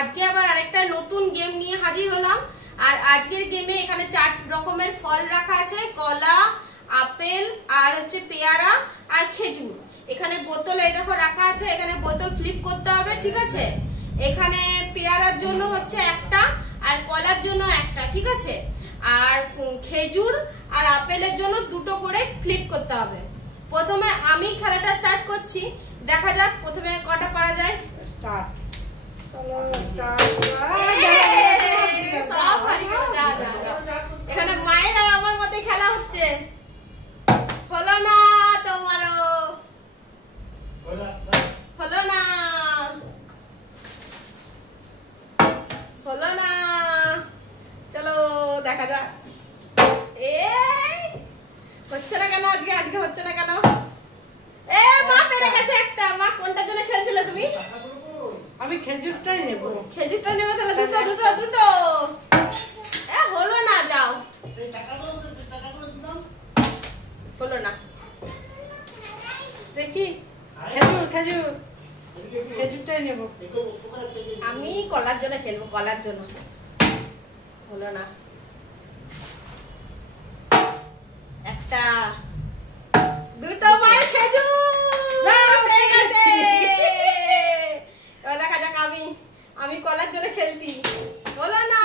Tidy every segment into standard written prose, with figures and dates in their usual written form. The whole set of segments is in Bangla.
আজকে আবার আরেকটা নতুন গেম নিয়ে হাজির হলাম। আর আজকের গেমে এখানে 4 রকমের ফল রাখা আছে, কলা, আপেল আর হচ্ছে পেয়ারা আর খেজুর। এখানে বোতল এই দেখো রাখা আছে, এখানে বোতল ফ্লিপ করতে হবে, ঠিক আছে। এখানে পেয়ারার জন্য হচ্ছে একটা আর কলার জন্য একটা, ঠিক আছে। আর খেজুর আর আপেলের জন্য দুটো করে ফ্লিপ করতে হবে। প্রথমে আমি খেলাটা স্টার্ট করছি, দেখা যাক প্রথমে কটা পারা যায়। স্টার্ট। এখানে মায়ের আর আমার মধ্যে খেলা হচ্ছে। হলো না তোমারও, হলো না, হলো না। চলো দেখা যাক। হচ্ছে না কেন আজকে? আজকে হচ্ছে না কেন? মা পেরে গেছে একটা। মা কোনটার জন্য খেলছিলে তুমি? আমি খেজুরটাই নেব। খেজুরটা নেবে তাহলে দুটো দুটো দুটো। হলো না, যাও। হলো না, দেখি খেজুর খেজুর খেজুরটাই নেব। আমি কলার জন্য খেলবো, কলার জন্য। হলো না, একটা দুটো। মায়ের খেজুর পেয়ে গেছে। এবার দেখা যাক আমি কলার জন্য খেলছি। হলো না,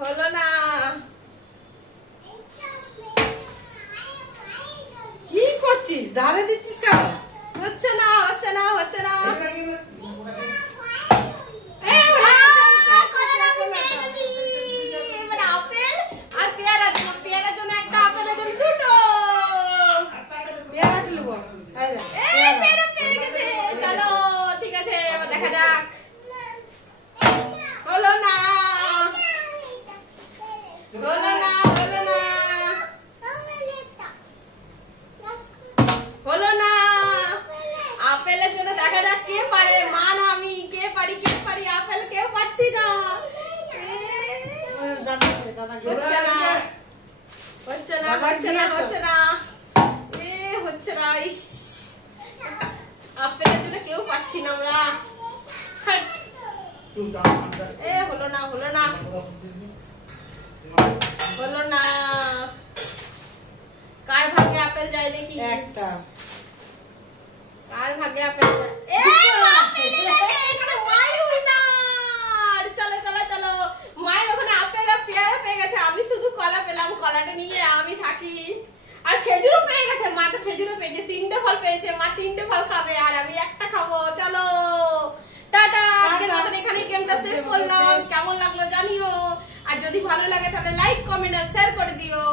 হলো না। কি করছিস? ধারে দিচ্ছিস কেন? হচ্ছে না, হচ্ছে না, হচ্ছে না। আপেলের জন্য কেউ পাচ্ছি না আমরা। হলো না, হলো না, হলো না। কার ভাগ্যে আপেল যায় দেখি। একটা। কার ভাগ্যে আপেল যায়? চলো চলো চলো। মায়ের ওখানে আপেল আর পেয়ারা পেয়ে গেছে, আমি শুধু কলা পেলাম। কলাটা নিয়ে আমি থাকি। আর খেজুরও পেয়ে গেছে, মা তো খেজুরও পেয়েছে। 3টে ফল পেয়েছে, মা 3টে ফল খাবে আর আমি একটা খাবো। চলো টাটা। আজকের মতন এখানেই গেমটা শেষ করলাম। কেমন লাগলো জানিও, আর যদি ভালো লাগে তাহলে লাইক, কমেন্ট আর শেয়ার করে দিও।